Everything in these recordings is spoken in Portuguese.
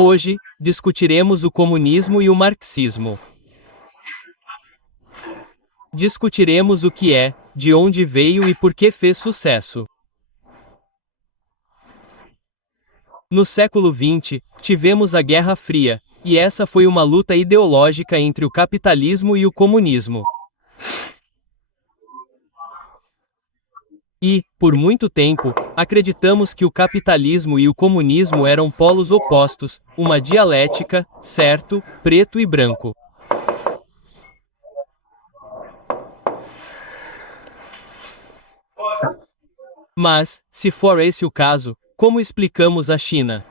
Hoje, discutiremos o comunismo e o marxismo. Discutiremos o que é, de onde veio e por que fez sucesso. No século XX, tivemos a Guerra Fria, e essa foi uma luta ideológica entre o capitalismo e o comunismo. E, por muito tempo, acreditamos que o capitalismo e o comunismo eram polos opostos, uma dialética, certo, preto e branco. Mas, se for esse o caso, como explicamos a China?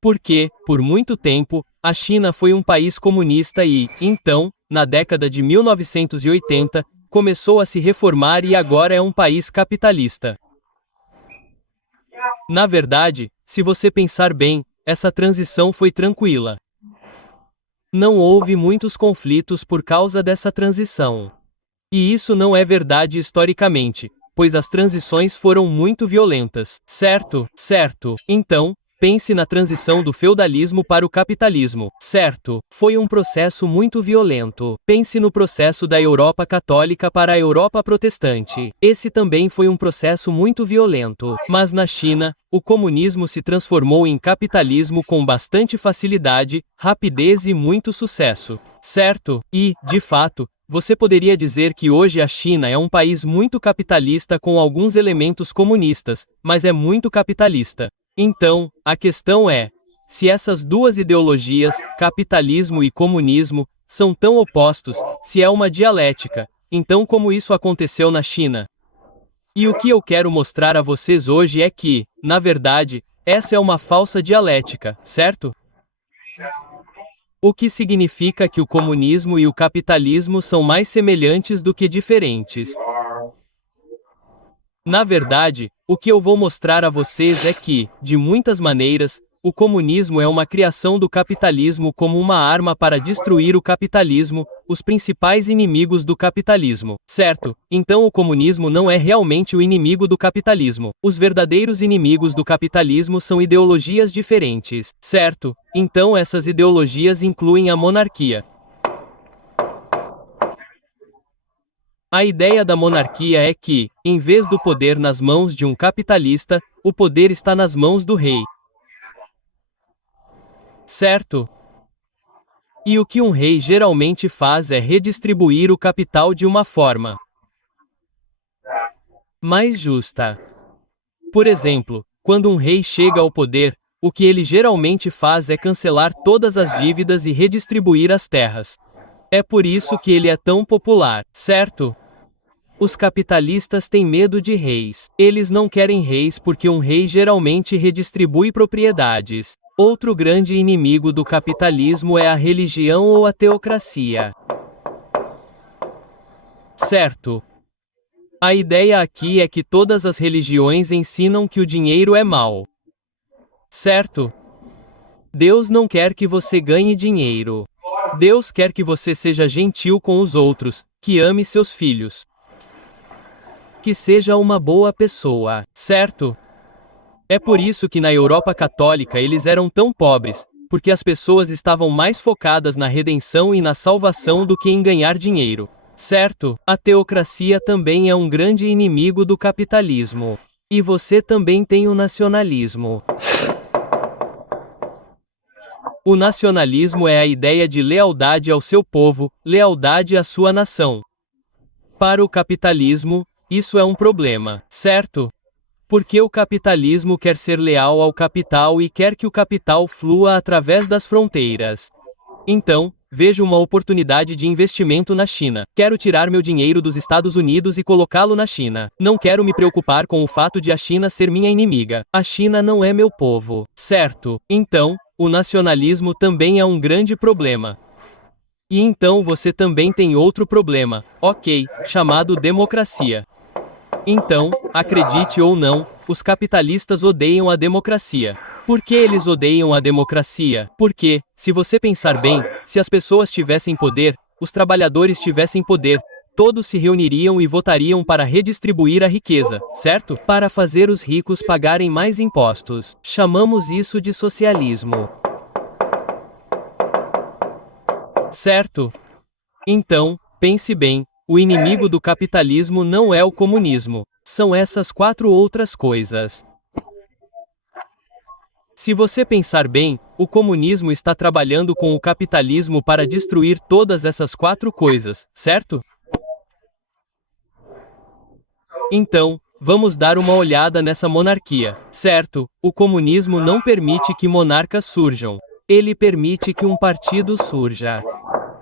Porque, por muito tempo, a China foi um país comunista e, então, na década de 1980, começou a se reformar e agora é um país capitalista. Na verdade, se você pensar bem, essa transição foi tranquila. Não houve muitos conflitos por causa dessa transição. E isso não é verdade historicamente, pois as transições foram muito violentas. Certo? Certo. Então, pense na transição do feudalismo para o capitalismo. Certo, foi um processo muito violento. Pense no processo da Europa católica para a Europa protestante. Esse também foi um processo muito violento. Mas na China, o comunismo se transformou em capitalismo com bastante facilidade, rapidez e muito sucesso. Certo? E, de fato, você poderia dizer que hoje a China é um país muito capitalista com alguns elementos comunistas, mas é muito capitalista. Então, a questão é, se essas duas ideologias, capitalismo e comunismo, são tão opostos, se é uma dialética, então como isso aconteceu na China? E o que eu quero mostrar a vocês hoje é que, na verdade, essa é uma falsa dialética, certo? O que significa que o comunismo e o capitalismo são mais semelhantes do que diferentes. Na verdade, o que eu vou mostrar a vocês é que, de muitas maneiras, o comunismo é uma criação do capitalismo como uma arma para destruir o capitalismo, os principais inimigos do capitalismo. Certo? Então o comunismo não é realmente o inimigo do capitalismo. Os verdadeiros inimigos do capitalismo são ideologias diferentes. Certo? Então essas ideologias incluem a monarquia. A ideia da monarquia é que, em vez do poder nas mãos de um capitalista, o poder está nas mãos do rei. Certo? E o que um rei geralmente faz é redistribuir o capital de uma forma mais justa. Por exemplo, quando um rei chega ao poder, o que ele geralmente faz é cancelar todas as dívidas e redistribuir as terras. É por isso que ele é tão popular, certo? Os capitalistas têm medo de reis. Eles não querem reis porque um rei geralmente redistribui propriedades. Outro grande inimigo do capitalismo é a religião ou a teocracia. Certo? A ideia aqui é que todas as religiões ensinam que o dinheiro é mau. Certo? Deus não quer que você ganhe dinheiro. Deus quer que você seja gentil com os outros, que ame seus filhos, que seja uma boa pessoa, certo? É por isso que na Europa católica eles eram tão pobres, porque as pessoas estavam mais focadas na redenção e na salvação do que em ganhar dinheiro, certo? A teocracia também é um grande inimigo do capitalismo. E você também tem o nacionalismo. O nacionalismo é a ideia de lealdade ao seu povo, lealdade à sua nação. Para o capitalismo, isso é um problema, certo? Porque o capitalismo quer ser leal ao capital e quer que o capital flua através das fronteiras. Então, vejo uma oportunidade de investimento na China. Quero tirar meu dinheiro dos Estados Unidos e colocá-lo na China. Não quero me preocupar com o fato de a China ser minha inimiga. A China não é meu povo, certo? Então, o nacionalismo também é um grande problema. E então você também tem outro problema, ok, chamado democracia. Então, acredite ou não, os capitalistas odeiam a democracia. Por que eles odeiam a democracia? Porque, se você pensar bem, se as pessoas tivessem poder, os trabalhadores tivessem poder, Todos se reuniriam e votariam para redistribuir a riqueza, certo? Para fazer os ricos pagarem mais impostos. Chamamos isso de socialismo. Certo? Então, pense bem, o inimigo do capitalismo não é o comunismo. São essas 4 outras coisas. Se você pensar bem, o comunismo está trabalhando com o capitalismo para destruir todas essas 4 coisas, certo? Então, vamos dar uma olhada nessa monarquia. Certo, o comunismo não permite que monarcas surjam. Ele permite que um partido surja.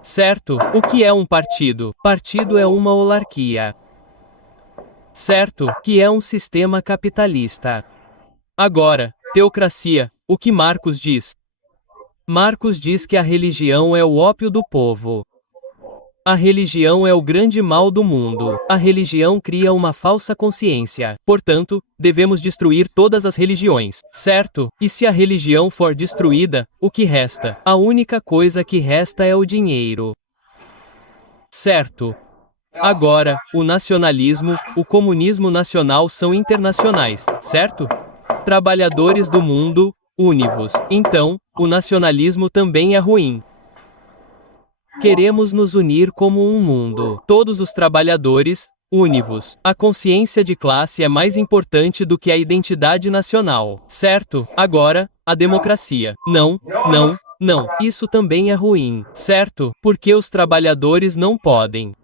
Certo, o que é um partido? Partido é uma holarquia. Certo, que é um sistema capitalista. Agora, teocracia, o que Marcos diz? Marcos diz que a religião é o ópio do povo. A religião é o grande mal do mundo. A religião cria uma falsa consciência. Portanto, devemos destruir todas as religiões, certo? E se a religião for destruída, o que resta? A única coisa que resta é o dinheiro. Certo? Agora, o nacionalismo, o comunismo nacional são internacionais, certo? Trabalhadores do mundo, une-vos. Então, o nacionalismo também é ruim. Queremos nos unir como um mundo. Todos os trabalhadores, une-vos. A consciência de classe é mais importante do que a identidade nacional, certo? Agora, a democracia. Não, não, não. Isso também é ruim, certo? Porque os trabalhadores não podem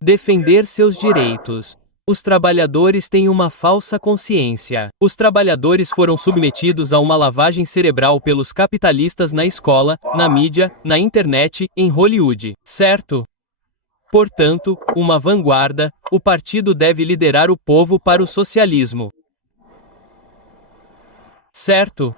defender seus direitos. Os trabalhadores têm uma falsa consciência. Os trabalhadores foram submetidos a uma lavagem cerebral pelos capitalistas na escola, na mídia, na internet, em Hollywood, certo? Portanto, uma vanguarda, o partido deve liderar o povo para o socialismo. Certo?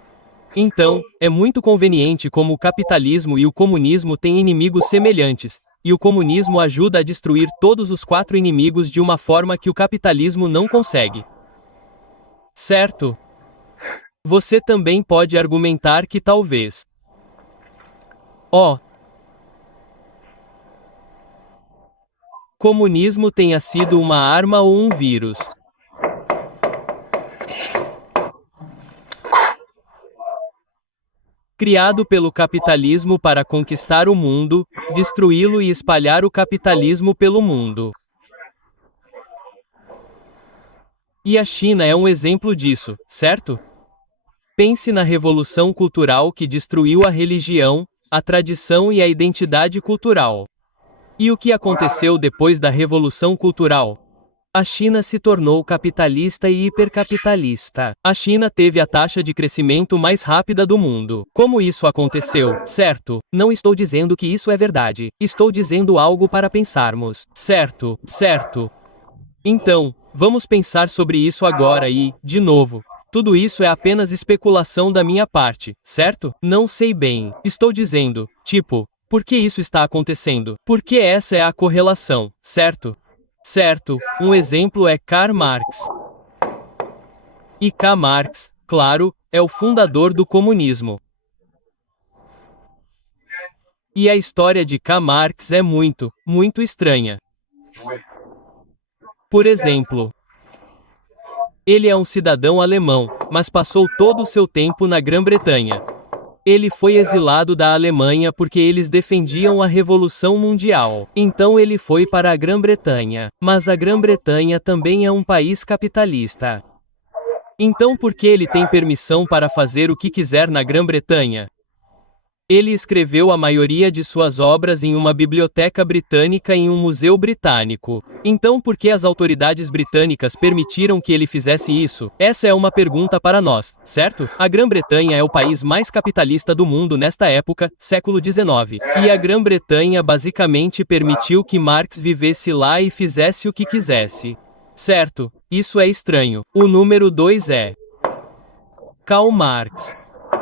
Então, é muito conveniente como o capitalismo e o comunismo têm inimigos semelhantes. E o comunismo ajuda a destruir todos os 4 inimigos de uma forma que o capitalismo não consegue. Certo? Você também pode argumentar que talvez o comunismo tenha sido uma arma ou um vírus. Criado pelo capitalismo para conquistar o mundo, destruí-lo e espalhar o capitalismo pelo mundo. E a China é um exemplo disso, certo? Pense na revolução cultural que destruiu a religião, a tradição e a identidade cultural. E o que aconteceu depois da revolução cultural? A China se tornou capitalista e hipercapitalista. A China teve a taxa de crescimento mais rápida do mundo. Como isso aconteceu? Certo, não estou dizendo que isso é verdade. Estou dizendo algo para pensarmos. Certo, certo. Então, vamos pensar sobre isso agora e, de novo, tudo isso é apenas especulação da minha parte, certo? Não sei bem. Estou dizendo, tipo, por que isso está acontecendo? Porque essa é a correlação, certo? Certo, um exemplo é Karl Marx. E Karl Marx, claro, é o fundador do comunismo. E a história de Karl Marx é muito, muito estranha. Por exemplo, ele é um cidadão alemão, mas passou todo o seu tempo na Grã-Bretanha. Ele foi exilado da Alemanha porque eles defendiam a Revolução Mundial. Então ele foi para a Grã-Bretanha. Mas a Grã-Bretanha também é um país capitalista. Então por que ele tem permissão para fazer o que quiser na Grã-Bretanha? Ele escreveu a maioria de suas obras em uma biblioteca britânica em um museu britânico. Então por que as autoridades britânicas permitiram que ele fizesse isso? Essa é uma pergunta para nós, certo? A Grã-Bretanha é o país mais capitalista do mundo nesta época, século XIX. E a Grã-Bretanha basicamente permitiu que Marx vivesse lá e fizesse o que quisesse. Certo, isso é estranho. O número 2 é Karl Marx.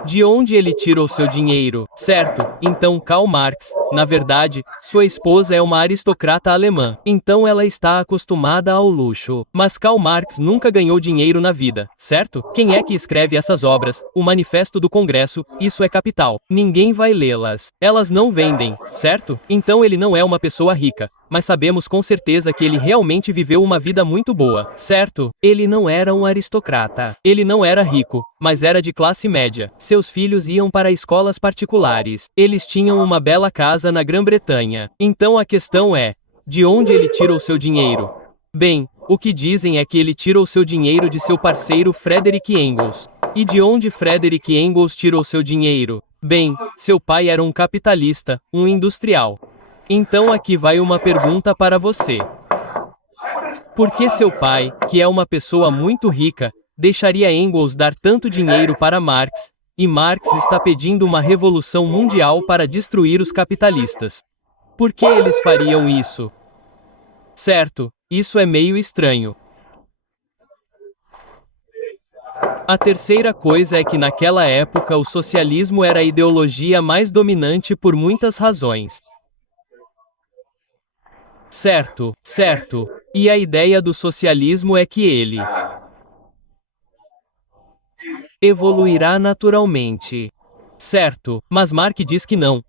De onde ele tira o seu dinheiro? Certo, então Karl Marx, na verdade, sua esposa é uma aristocrata alemã, então ela está acostumada ao luxo. Mas Karl Marx nunca ganhou dinheiro na vida, certo? Quem é que escreve essas obras? O Manifesto do Congresso, isso é capital. Ninguém vai lê-las. Elas não vendem, certo? Então ele não é uma pessoa rica. Mas sabemos com certeza que ele realmente viveu uma vida muito boa, certo? Ele não era um aristocrata. Ele não era rico, mas era de classe média. Seus filhos iam para escolas particulares. Eles tinham uma bela casa na Grã-Bretanha. Então a questão é: de onde ele tira o seu dinheiro? Bem, o que dizem é que ele tira o seu dinheiro de seu parceiro Frederick Engels. E de onde Frederick Engels tirou seu dinheiro? Bem, seu pai era um capitalista, um industrial. Então aqui vai uma pergunta para você. Por que seu pai, que é uma pessoa muito rica, deixaria Engels dar tanto dinheiro para Marx, e Marx está pedindo uma revolução mundial para destruir os capitalistas? Por que eles fariam isso? Certo, isso é meio estranho. A terceira coisa é que naquela época o socialismo era a ideologia mais dominante por muitas razões. Certo, certo. E a ideia do socialismo é que ele evoluirá naturalmente. Certo, mas Marx diz que não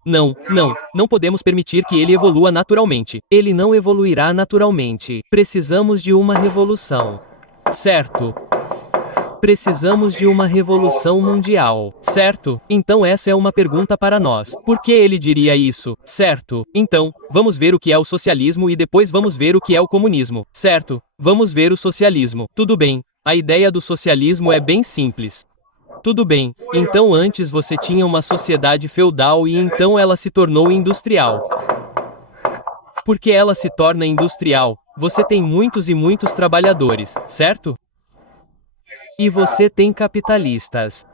podemos permitir que ele evolua naturalmente. Ele não evoluirá naturalmente. Precisamos de uma revolução. Certo. Precisamos de uma revolução mundial, certo? Então essa é uma pergunta para nós. Por que ele diria isso? Certo? Então, vamos ver o que é o socialismo e depois vamos ver o que é o comunismo, certo? Vamos ver o socialismo. Tudo bem, a ideia do socialismo é bem simples. Tudo bem, então antes você tinha uma sociedade feudal e então ela se tornou industrial. Porque ela se torna industrial, você tem muitos e muitos trabalhadores, certo? E você tem capitalistas.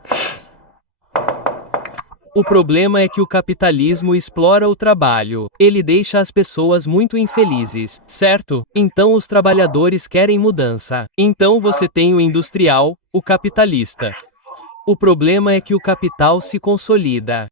O problema é que o capitalismo explora o trabalho. Ele deixa as pessoas muito infelizes, certo? Então os trabalhadores querem mudança. Então você tem o industrial, o capitalista. O problema é que o capital se consolida.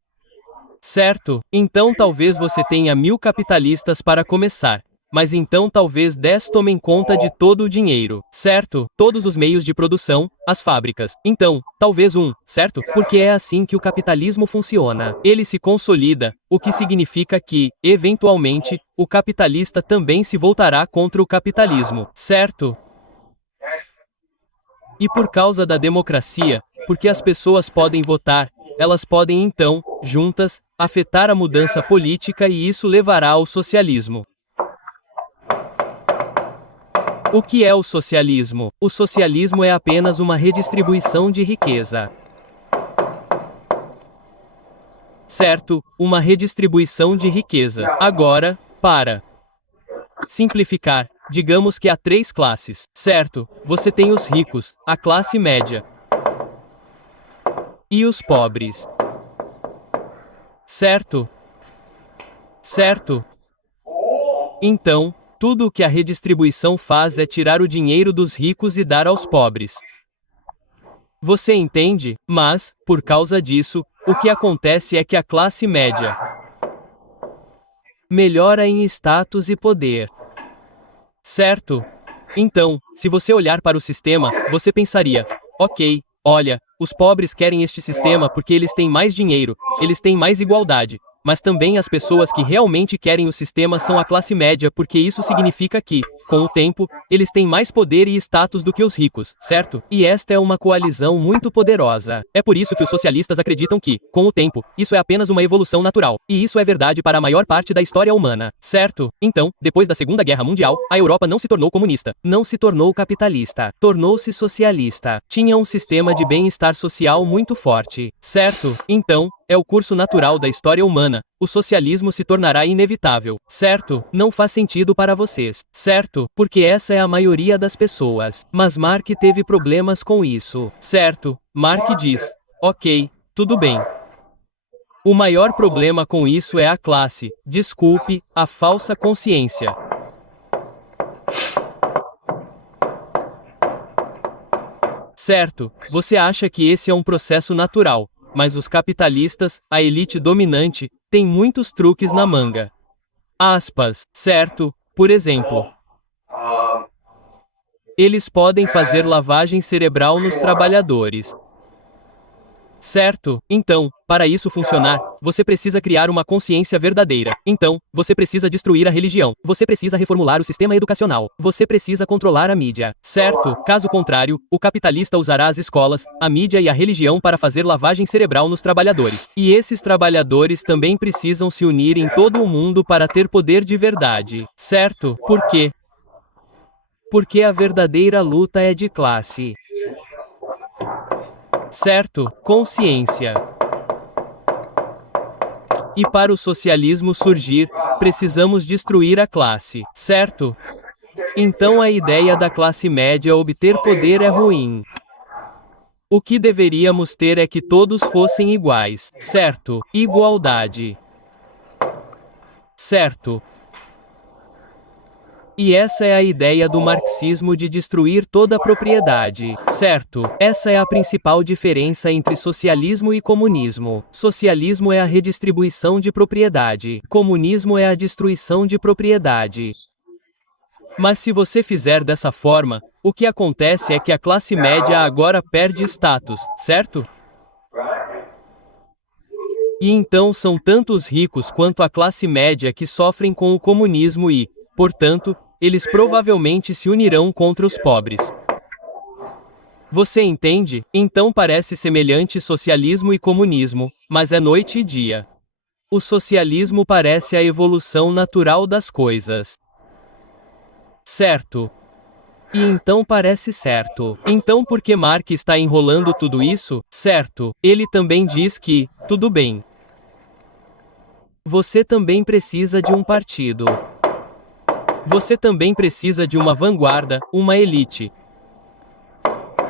Certo? Então talvez você tenha 1000 capitalistas para começar. Mas então talvez 10 tomem conta de todo o dinheiro, certo? Todos os meios de produção, as fábricas. Então, talvez certo? Porque é assim que o capitalismo funciona. Ele se consolida, o que significa que, eventualmente, o capitalista também se voltará contra o capitalismo, certo? E por causa da democracia, porque as pessoas podem votar, elas podem então, juntas, afetar a mudança política e isso levará ao socialismo. O que é o socialismo? O socialismo é apenas uma redistribuição de riqueza. Certo, uma redistribuição de riqueza. Agora, para simplificar, digamos que há 3 classes. Certo, você tem os ricos, a classe média e os pobres. Certo? Certo? Então, tudo o que a redistribuição faz é tirar o dinheiro dos ricos e dar aos pobres. Você entende? Mas, por causa disso, o que acontece é que a classe média melhora em status e poder. Certo? Então, se você olhar para o sistema, você pensaria: ok, olha, os pobres querem este sistema porque eles têm mais dinheiro, eles têm mais igualdade. Mas também as pessoas que realmente querem o sistema são a classe média porque isso significa que, com o tempo, eles têm mais poder e status do que os ricos, certo? E esta é uma coalizão muito poderosa. É por isso que os socialistas acreditam que, com o tempo, isso é apenas uma evolução natural. E isso é verdade para a maior parte da história humana, certo? Então, depois da Segunda Guerra Mundial, a Europa não se tornou comunista, não se tornou capitalista, tornou-se socialista. Tinha um sistema de bem-estar social muito forte, certo? Então, é o curso natural da história humana. O socialismo se tornará inevitável, certo? Não faz sentido para vocês, certo? Porque essa é a maioria das pessoas. Mas Mark teve problemas com isso, certo? Mark diz: ok, tudo bem. O maior problema com isso é a classe, desculpe, a falsa consciência. Certo, você acha que esse é um processo natural. mas os capitalistas, a elite dominante, têm muitos truques na manga. Aspas, certo? Por exemplo, eles podem fazer lavagem cerebral nos trabalhadores. Certo? Então, para isso funcionar, você precisa criar uma consciência verdadeira. Então, você precisa destruir a religião. Você precisa reformular o sistema educacional. Você precisa controlar a mídia. Certo? Caso contrário, o capitalista usará as escolas, a mídia e a religião para fazer lavagem cerebral nos trabalhadores. E esses trabalhadores também precisam se unir em todo o mundo para ter poder de verdade. Certo? Por quê? Porque a verdadeira luta é de classe. Certo? Consciência. E para o socialismo surgir, precisamos destruir a classe. Certo? Então a ideia da classe média obter poder é ruim. O que deveríamos ter é que todos fossem iguais. Certo? Igualdade. Certo? E essa é a ideia do marxismo de destruir toda a propriedade. Certo? Essa é a principal diferença entre socialismo e comunismo. Socialismo é a redistribuição de propriedade. Comunismo é a destruição de propriedade. Mas se você fizer dessa forma, o que acontece é que a classe média agora perde status, certo? E então são tanto os ricos quanto a classe média que sofrem com o comunismo e, portanto, eles provavelmente se unirão contra os pobres. Você entende? Então parece semelhante socialismo e comunismo, mas é noite e dia. O socialismo parece a evolução natural das coisas. Certo? E então parece certo. Então por que Marx está enrolando tudo isso? Certo? Ele também diz que, tudo bem. Você também precisa de um partido. Você também precisa de uma vanguarda, uma elite.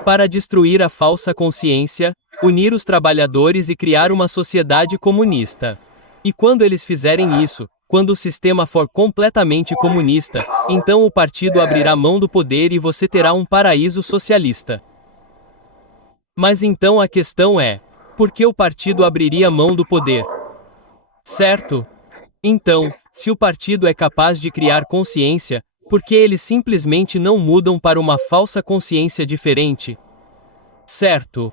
Para destruir a falsa consciência, unir os trabalhadores e criar uma sociedade comunista. E quando eles fizerem isso, quando o sistema for completamente comunista, então o partido abrirá mão do poder e você terá um paraíso socialista. Mas então a questão é: por que o partido abriria mão do poder? Certo? Então, se o partido é capaz de criar consciência, por que eles simplesmente não mudam para uma falsa consciência diferente? Certo?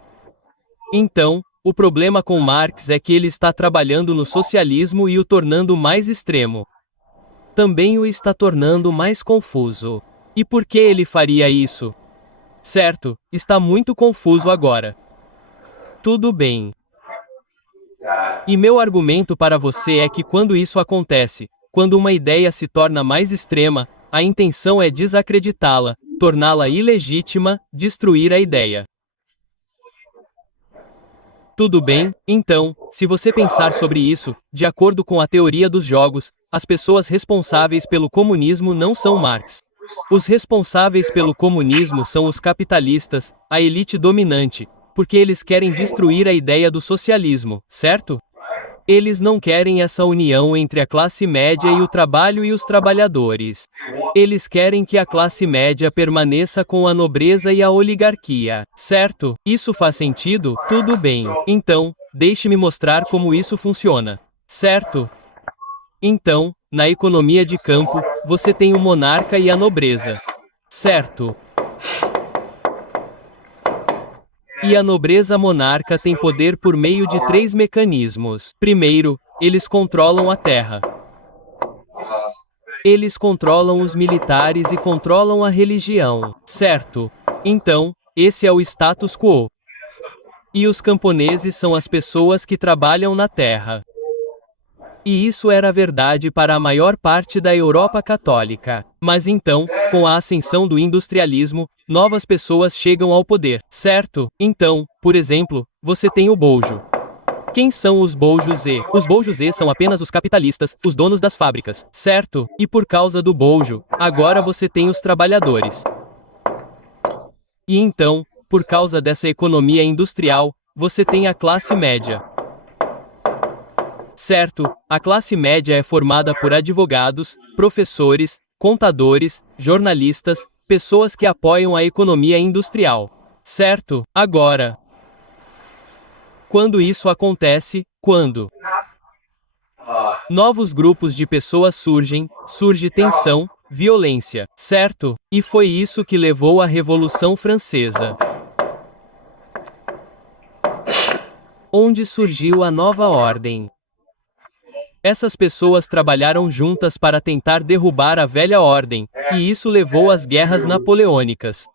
Então, o problema com Marx é que ele está trabalhando no socialismo e o tornando mais extremo. Também o está tornando mais confuso. E por que ele faria isso? Certo, está muito confuso agora. Tudo bem. E meu argumento para você é que quando isso acontece, quando uma ideia se torna mais extrema, a intenção é desacreditá-la, torná-la ilegítima, destruir a ideia. Tudo bem? Então, se você pensar sobre isso, de acordo com a teoria dos jogos, as pessoas responsáveis pelo comunismo não são Marx. Os responsáveis pelo comunismo são os capitalistas, a elite dominante, porque eles querem destruir a ideia do socialismo, certo? Eles não querem essa união entre a classe média e o trabalho e os trabalhadores. Eles querem que a classe média permaneça com a nobreza e a oligarquia, certo? Isso faz sentido? Tudo bem. Então, deixe-me mostrar como isso funciona. Certo? Então, na economia de campo, você tem o monarca e a nobreza. Certo? E a nobreza monarca tem poder por meio de 3 mecanismos. Primeiro, eles controlam a terra. Eles controlam os militares e controlam a religião. Certo? Então, esse é o status quo. E os camponeses são as pessoas que trabalham na terra. E isso era verdade para a maior parte da Europa católica. Mas então, com a ascensão do industrialismo, novas pessoas chegam ao poder, certo? Então, por exemplo, você tem o bojo. Quem são os bourgeois? Os bourgeois são apenas os capitalistas, os donos das fábricas, certo? E por causa do bojo, agora você tem os trabalhadores. E então, por causa dessa economia industrial, você tem a classe média. Certo, a classe média é formada por advogados, professores, contadores, jornalistas, pessoas que apoiam a economia industrial. Certo? Agora, Quando isso acontece, quando novos grupos de pessoas surge tensão, violência, certo? E foi isso que levou à Revolução Francesa, onde surgiu a nova ordem. Essas pessoas trabalharam juntas para tentar derrubar a velha ordem, e isso levou às guerras napoleônicas.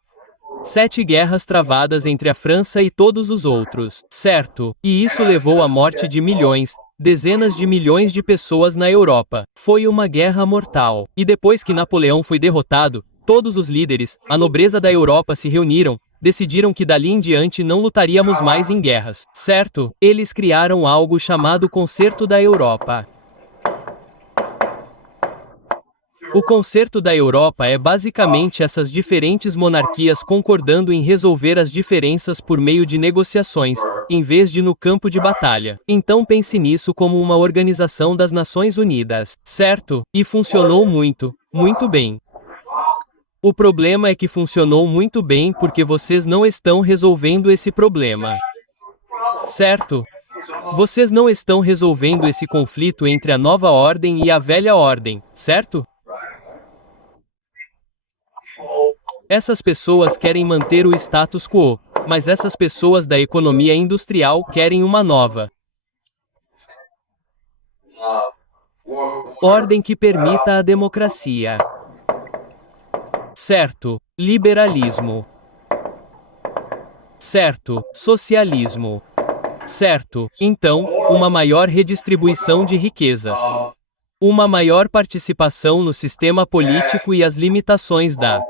7 guerras travadas entre a França e todos os outros, certo? E isso levou à morte de milhões, dezenas de milhões de pessoas na Europa. Foi uma guerra mortal. E depois que Napoleão foi derrotado, todos os líderes, a nobreza da Europa se reuniram, decidiram que dali em diante não lutaríamos mais em guerras, certo? Eles criaram algo chamado Concerto da Europa. O Concerto da Europa é basicamente essas diferentes monarquias concordando em resolver as diferenças por meio de negociações, em vez de no campo de batalha. Então pense nisso como uma organização das Nações Unidas, certo? E funcionou muito, muito bem. O problema é que funcionou muito bem porque vocês não estão resolvendo esse problema, certo? Vocês não estão resolvendo esse conflito entre a nova ordem e a velha ordem, certo? Essas pessoas querem manter o status quo, mas essas pessoas da economia industrial querem uma nova ordem que permita a democracia. Certo, liberalismo. Certo, socialismo. Certo, então, uma maior redistribuição de riqueza. Uma maior participação no sistema político e as limitações da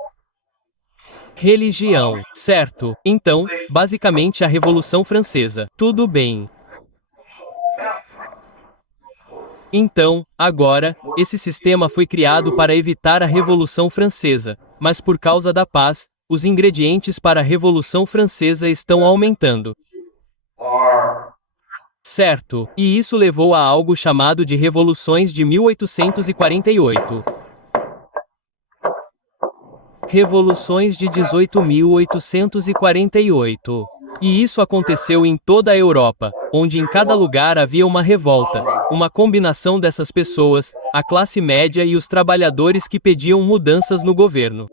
religião, certo? Então, basicamente a Revolução Francesa. Tudo bem. Então, agora, esse sistema foi criado para evitar a Revolução Francesa, mas por causa da paz, os ingredientes para a Revolução Francesa estão aumentando. Certo, e isso levou a algo chamado de Revoluções de 1848. Revoluções de 1848. E isso aconteceu em toda a Europa, onde em cada lugar havia uma revolta, uma combinação dessas pessoas, a classe média e os trabalhadores que pediam mudanças no governo.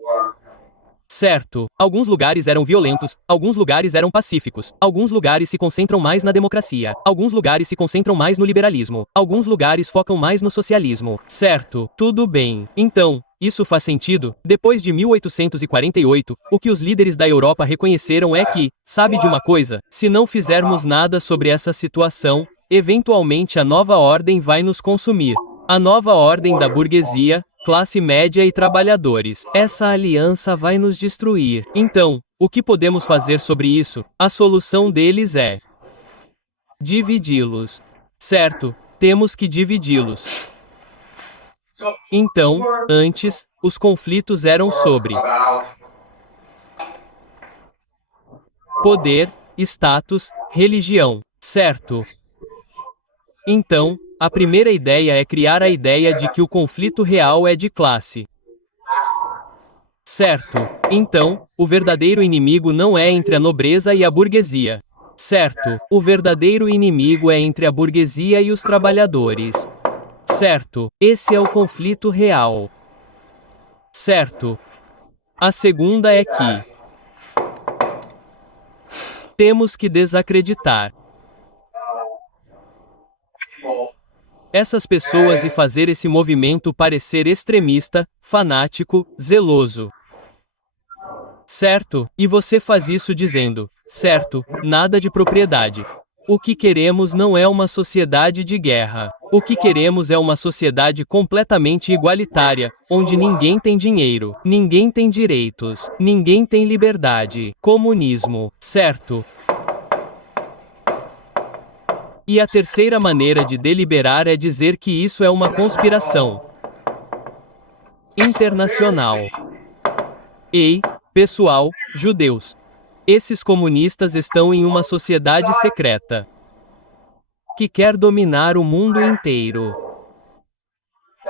Certo, alguns lugares eram violentos, alguns lugares eram pacíficos, alguns lugares se concentram mais na democracia, alguns lugares se concentram mais no liberalismo, alguns lugares focam mais no socialismo. Certo, tudo bem. Então, isso faz sentido? Depois de 1848, o que os líderes da Europa reconheceram é que, sabe de uma coisa? Se não fizermos nada sobre essa situação, eventualmente a nova ordem vai nos consumir. A nova ordem da burguesia, classe média e trabalhadores. Essa aliança vai nos destruir. Então, o que podemos fazer sobre isso? A solução deles é dividi-los. Certo, temos que dividi-los. Então, antes, os conflitos eram sobre poder, status, religião, certo? Então, a primeira ideia é criar a ideia de que o conflito real é de classe. Certo. Então, o verdadeiro inimigo não é entre a nobreza e a burguesia. Certo. O verdadeiro inimigo é entre a burguesia e os trabalhadores. Certo. Esse é o conflito real. Certo. A segunda é que temos que desacreditar essas pessoas e fazer esse movimento parecer extremista, fanático, zeloso. Certo? E você faz isso dizendo, certo, nada de propriedade. O que queremos não é uma sociedade de guerra. O que queremos é uma sociedade completamente igualitária, onde ninguém tem dinheiro, ninguém tem direitos, ninguém tem liberdade. Comunismo. Certo? E a terceira maneira de deliberar é dizer que isso é uma conspiração internacional. Ei, pessoal, judeus. Esses comunistas estão em uma sociedade secreta que quer dominar o mundo inteiro.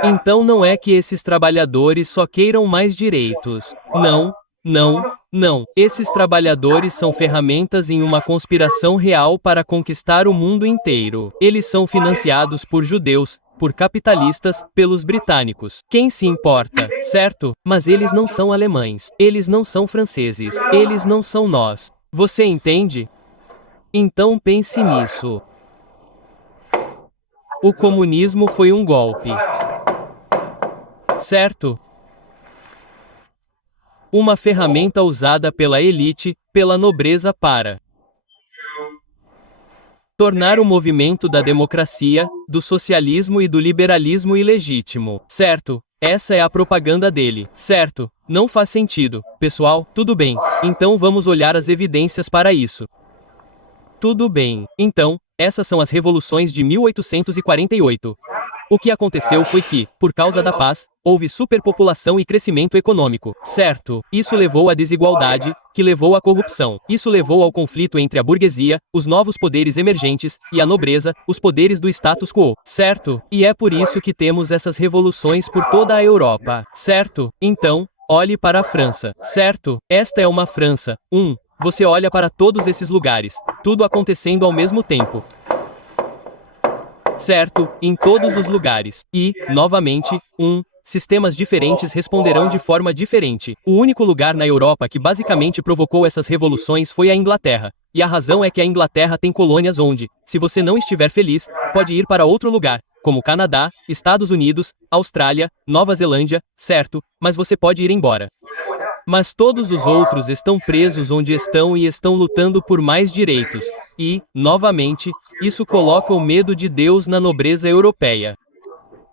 Então não é que esses trabalhadores só queiram mais direitos. Não, Não, não. Esses trabalhadores são ferramentas em uma conspiração real para conquistar o mundo inteiro. Eles são financiados por judeus, por capitalistas, pelos britânicos. Quem se importa, certo? Mas eles não são alemães. Eles não são franceses. Eles não são nós. Você entende? Então pense nisso. O comunismo foi um golpe. Certo? Uma ferramenta usada pela elite, pela nobreza para tornar o movimento da democracia, do socialismo e do liberalismo ilegítimo. Certo? Essa é a propaganda dele. Certo? Não faz sentido. Pessoal, tudo bem. Então vamos olhar as evidências para isso. Tudo bem. Então, essas são as revoluções de 1848. O que aconteceu foi que, por causa da paz, houve superpopulação e crescimento econômico. Certo? Isso levou à desigualdade, que levou à corrupção. Isso levou ao conflito entre a burguesia, os novos poderes emergentes, e a nobreza, os poderes do status quo. Certo? E é por isso que temos essas revoluções por toda a Europa. Certo? Então, olhe para a França. Certo? Esta é uma França. Você olha para todos esses lugares, tudo acontecendo ao mesmo tempo. Certo, em todos os lugares. E, novamente, sistemas diferentes responderão de forma diferente. O único lugar na Europa que basicamente provocou essas revoluções foi a Inglaterra. E a razão é que a Inglaterra tem colônias onde, se você não estiver feliz, pode ir para outro lugar, como Canadá, Estados Unidos, Austrália, Nova Zelândia, certo, mas você pode ir embora. Mas todos os outros estão presos onde estão e estão lutando por mais direitos. E, novamente, isso coloca o medo de Deus na nobreza europeia.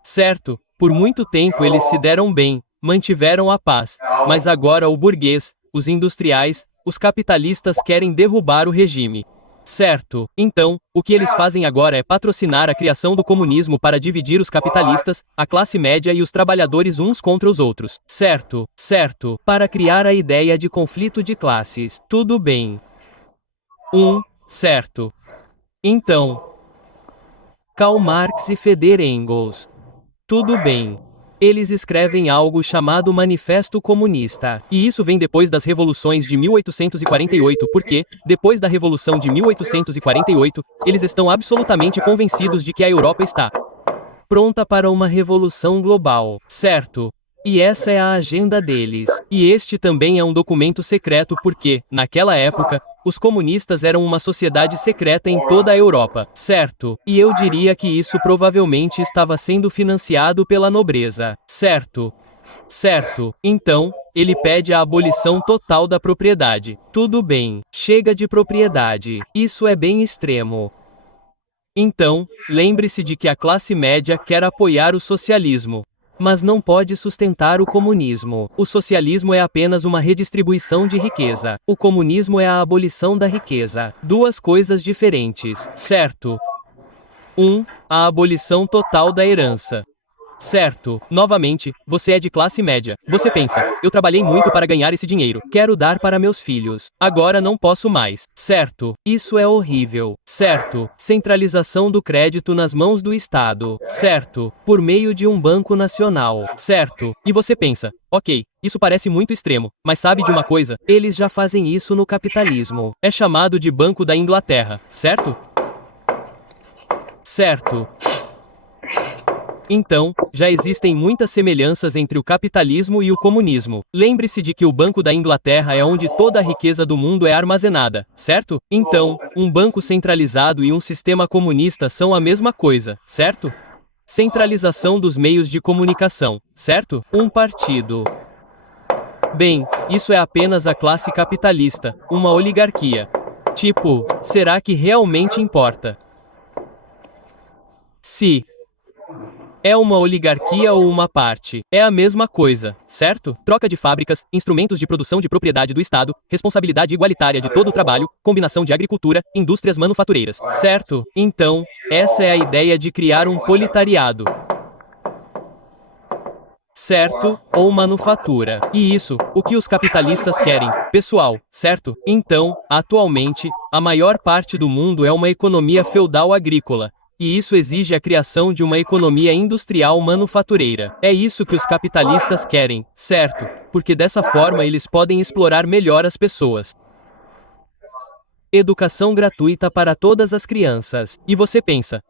Certo, por muito tempo eles se deram bem, mantiveram a paz, mas agora o burguês, os industriais, os capitalistas querem derrubar o regime. Certo, então, o que eles fazem agora é patrocinar a criação do comunismo para dividir os capitalistas, a classe média e os trabalhadores uns contra os outros. Certo, certo, para criar a ideia de conflito de classes. Tudo bem. Certo. Então, Karl Marx e Friedrich Engels. Tudo bem. Eles escrevem algo chamado Manifesto Comunista. E isso vem depois das revoluções de 1848, porque, depois da Revolução de 1848, eles estão absolutamente convencidos de que a Europa está pronta para uma revolução global. Certo? E essa é a agenda deles. E este também é um documento secreto porque, naquela época, os comunistas eram uma sociedade secreta em toda a Europa. Certo? E eu diria que isso provavelmente estava sendo financiado pela nobreza. Certo? Certo. Então, ele pede a abolição total da propriedade. Tudo bem. Chega de propriedade. Isso é bem extremo. Então, lembre-se de que a classe média quer apoiar o socialismo. Mas não pode sustentar o comunismo. O socialismo é apenas uma redistribuição de riqueza. O comunismo é a abolição da riqueza. Duas coisas diferentes. Certo? A abolição total da herança. Certo. Novamente, você é de classe média. Você pensa, eu trabalhei muito para ganhar esse dinheiro. Quero dar para meus filhos. Agora não posso mais. Certo. Isso é horrível. Certo. Centralização do crédito nas mãos do Estado. Certo. Por meio de um banco nacional. Certo. E você pensa, ok, isso parece muito extremo, mas sabe de uma coisa? Eles já fazem isso no capitalismo. É chamado de Banco da Inglaterra, certo? Certo. Então, já existem muitas semelhanças entre o capitalismo e o comunismo. Lembre-se de que o Banco da Inglaterra é onde toda a riqueza do mundo é armazenada, certo? Então, um banco centralizado e um sistema comunista são a mesma coisa, certo? Centralização dos meios de comunicação, certo? Um partido. Bem, isso é apenas a classe capitalista, uma oligarquia. Tipo, será que realmente importa? Se é uma oligarquia ou uma parte. É a mesma coisa, certo? Troca de fábricas, instrumentos de produção de propriedade do Estado, responsabilidade igualitária de todo o trabalho, combinação de agricultura, indústrias manufatureiras, certo? Então, essa é a ideia de criar um proletariado. Certo? Ou manufatura. E isso, o que os capitalistas querem, pessoal, certo? Então, atualmente, a maior parte do mundo é uma economia feudal agrícola. e isso exige a criação de uma economia industrial manufatureira. É isso que os capitalistas querem, certo? Porque dessa forma eles podem explorar melhor as pessoas. Educação gratuita para todas as crianças. E você pensa,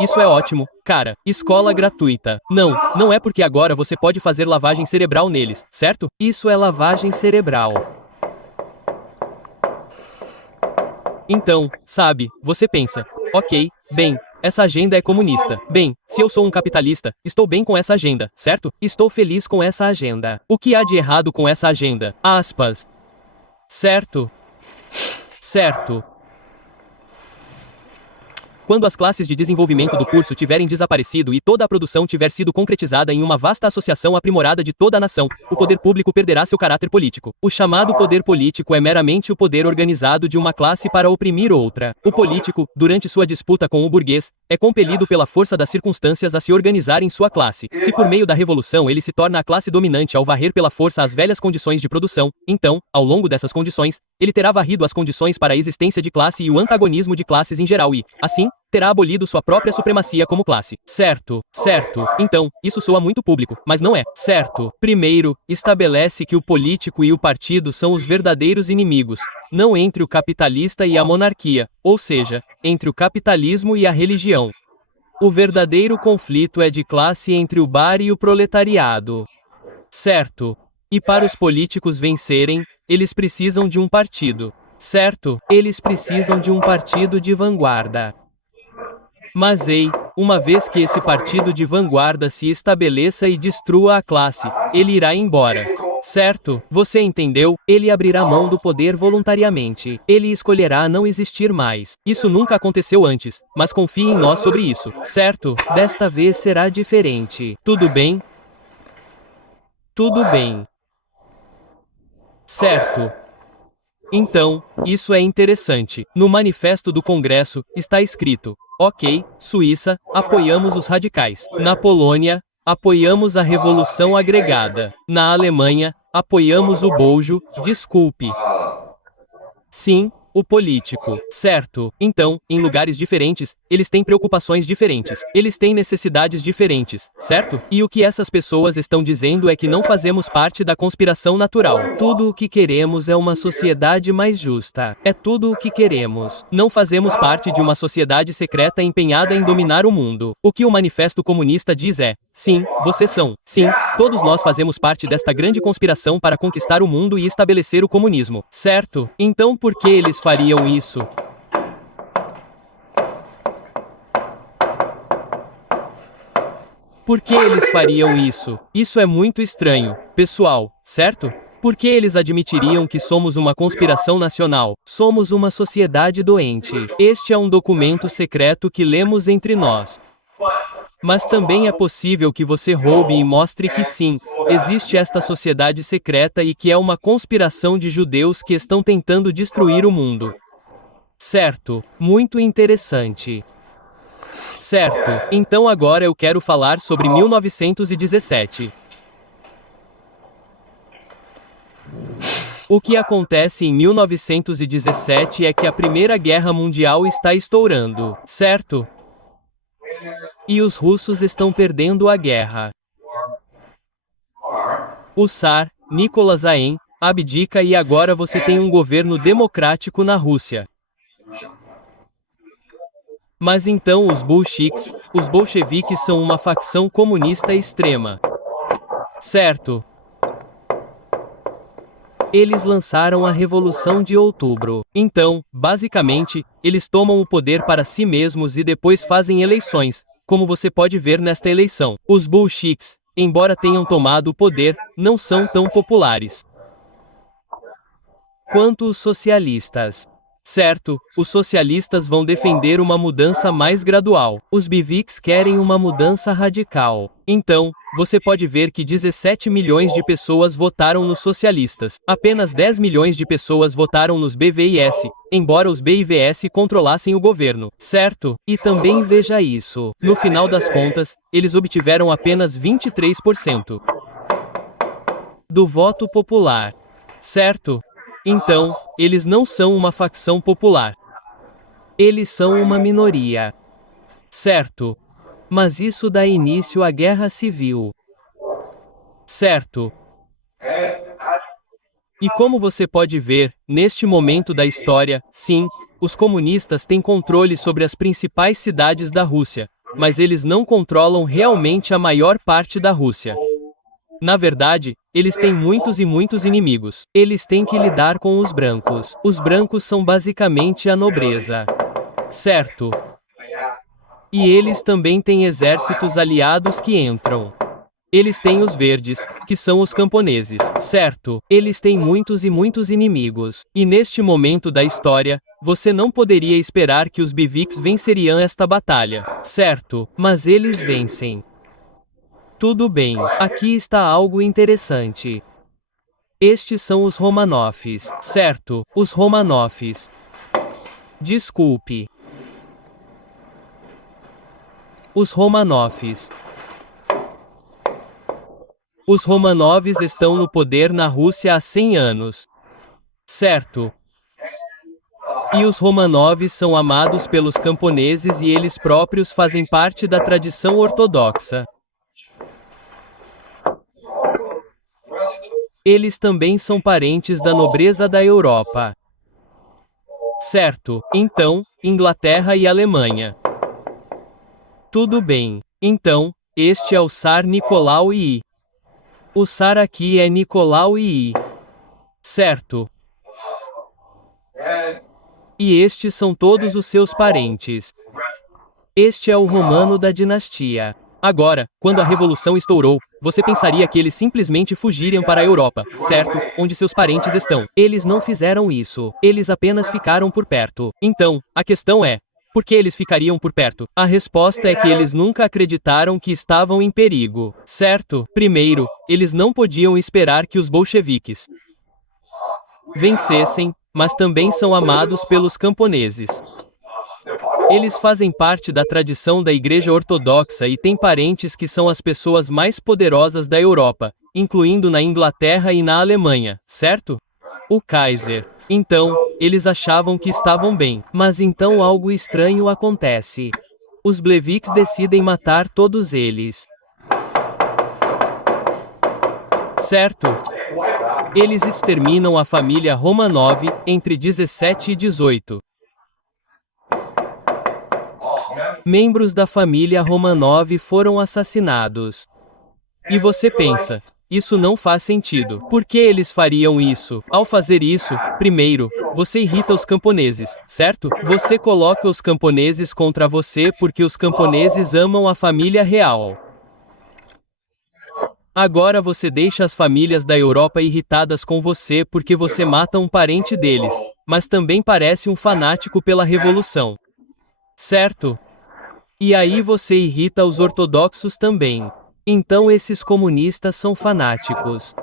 isso é ótimo, cara, escola gratuita. Não, não é porque agora você pode fazer lavagem cerebral neles, certo? Isso é lavagem cerebral. Então, sabe, você pensa, ok, bem, essa agenda é comunista. Bem, se eu sou um capitalista, estou bem com essa agenda, certo? Estou feliz com essa agenda. O que há de errado com essa agenda? Aspas. Certo? Certo. Quando as classes de desenvolvimento do curso tiverem desaparecido e toda a produção tiver sido concretizada em uma vasta associação aprimorada de toda a nação, o poder público perderá seu caráter político. O chamado poder político é meramente o poder organizado de uma classe para oprimir outra. O político, durante sua disputa com o burguês, é compelido pela força das circunstâncias a se organizar em sua classe. Se por meio da revolução ele se torna a classe dominante ao varrer pela força as velhas condições de produção, então, ao longo dessas condições, ele terá varrido as condições para a existência de classe e o antagonismo de classes em geral e, assim, terá abolido sua própria supremacia como classe. Certo, certo. Então, isso soa muito público, mas não é. Certo. Primeiro, estabelece que o político e o partido são os verdadeiros inimigos, não entre o capitalista e a monarquia, ou seja, entre o capitalismo e a religião. O verdadeiro conflito é de classe entre o bar e o proletariado. Certo. E para os políticos vencerem, eles precisam de um partido. Certo? Eles precisam de um partido de vanguarda. Mas uma vez que esse partido de vanguarda se estabeleça e destrua a classe, ele irá embora. Certo? Você entendeu? Ele abrirá mão do poder voluntariamente. Ele escolherá não existir mais. Isso nunca aconteceu antes, mas confie em nós sobre isso. Certo? Desta vez será diferente. Tudo bem? Tudo bem. Certo. Então, isso é interessante. No manifesto do Congresso, está escrito: ok, Suíça, apoiamos os radicais. Na Polônia, apoiamos a Revolução Agregada. Na Alemanha, apoiamos o bojo, desculpe. Sim, o político. Certo. Então, em lugares diferentes, eles têm preocupações diferentes. Eles têm necessidades diferentes, certo? E o que essas pessoas estão dizendo é que não fazemos parte da conspiração natural. Tudo o que queremos é uma sociedade mais justa. É tudo o que queremos. Não fazemos parte de uma sociedade secreta empenhada em dominar o mundo. O que o Manifesto Comunista diz é: sim, vocês são. Sim, todos nós fazemos parte desta grande conspiração para conquistar o mundo e estabelecer o comunismo. Certo? Então por que eles fariam isso? Por que eles fariam isso? Isso é muito estranho, pessoal, certo? Por que eles admitiriam que somos uma conspiração nacional? Somos uma sociedade doente. Este é um documento secreto que lemos entre nós. Mas também é possível que você roube e mostre que sim, existe esta sociedade secreta e que é uma conspiração de judeus que estão tentando destruir o mundo. Certo, muito interessante. Certo, então agora eu quero falar sobre 1917. O que acontece em 1917 é que a Primeira Guerra Mundial está estourando, certo? E os russos estão perdendo a guerra. O Tsar, Nicolas Zaen, abdica e agora você tem um governo democrático na Rússia. Mas então os bolcheviques são uma facção comunista extrema. Certo? Eles lançaram a Revolução de Outubro. Então, basicamente, eles tomam o poder para si mesmos e depois fazem eleições, como você pode ver nesta eleição. Os bolcheviques, embora tenham tomado o poder, não são tão populares quanto os socialistas. Certo, os socialistas vão defender uma mudança mais gradual. Os bolcheviques querem uma mudança radical. Então, você pode ver que 17 milhões de pessoas votaram nos socialistas. Apenas 10 milhões de pessoas votaram nos BVS, embora os BIVS controlassem o governo. Certo? E também veja isso. No final das contas, eles obtiveram apenas 23% do voto popular. Certo? Então, eles não são uma facção popular. Eles são uma minoria. Certo. Mas isso dá início à guerra civil. Certo. E como você pode ver, neste momento da história, sim, os comunistas têm controle sobre as principais cidades da Rússia, mas eles não controlam realmente a maior parte da Rússia. Na verdade, eles têm muitos e muitos inimigos. Eles têm que lidar com os brancos. Os brancos são basicamente a nobreza. Certo. E eles também têm exércitos aliados que entram. Eles têm os verdes, que são os camponeses, certo? Eles têm muitos e muitos inimigos. E neste momento da história, você não poderia esperar que os Biviks venceriam esta batalha, certo? Mas eles vencem. Tudo bem, aqui está algo interessante. Estes são os Romanovs, certo? Os Romanovs. Desculpe. Os Romanovs. Os Romanovs estão no poder na Rússia há 100 anos. Certo. E os Romanovs são amados pelos camponeses e eles próprios fazem parte da tradição ortodoxa. Eles também são parentes da nobreza da Europa. Certo. Então, Inglaterra e Alemanha. Tudo bem. Então, este é o Tsar Nicolau I. O Tsar aqui é Nicolau I. Certo. E estes são todos os seus parentes. Este é o romano da dinastia. Agora, quando a revolução estourou, você pensaria que eles simplesmente fugiriam para a Europa, certo? Onde seus parentes estão. Eles não fizeram isso. Eles apenas ficaram por perto. Então, a questão é: por que eles ficariam por perto? A resposta é que eles nunca acreditaram que estavam em perigo, certo? Primeiro, eles não podiam esperar que os bolcheviques vencessem, mas também são amados pelos camponeses. Eles fazem parte da tradição da Igreja Ortodoxa e têm parentes que são as pessoas mais poderosas da Europa, incluindo na Inglaterra e na Alemanha, certo? O Kaiser. Então, eles achavam que estavam bem. Mas então algo estranho acontece. Os Bleviks decidem matar todos eles. Certo? Eles exterminam a família Romanov entre 17 e 18. Membros da família Romanov foram assassinados. E você pensa, isso não faz sentido. Por que eles fariam isso? Ao fazer isso, primeiro, você irrita os camponeses, certo? Você coloca os camponeses contra você porque os camponeses amam a família real. Agora você deixa as famílias da Europa irritadas com você porque você mata um parente deles, mas também parece um fanático pela revolução. Certo? E aí você irrita os ortodoxos também. Então esses comunistas são fanáticos.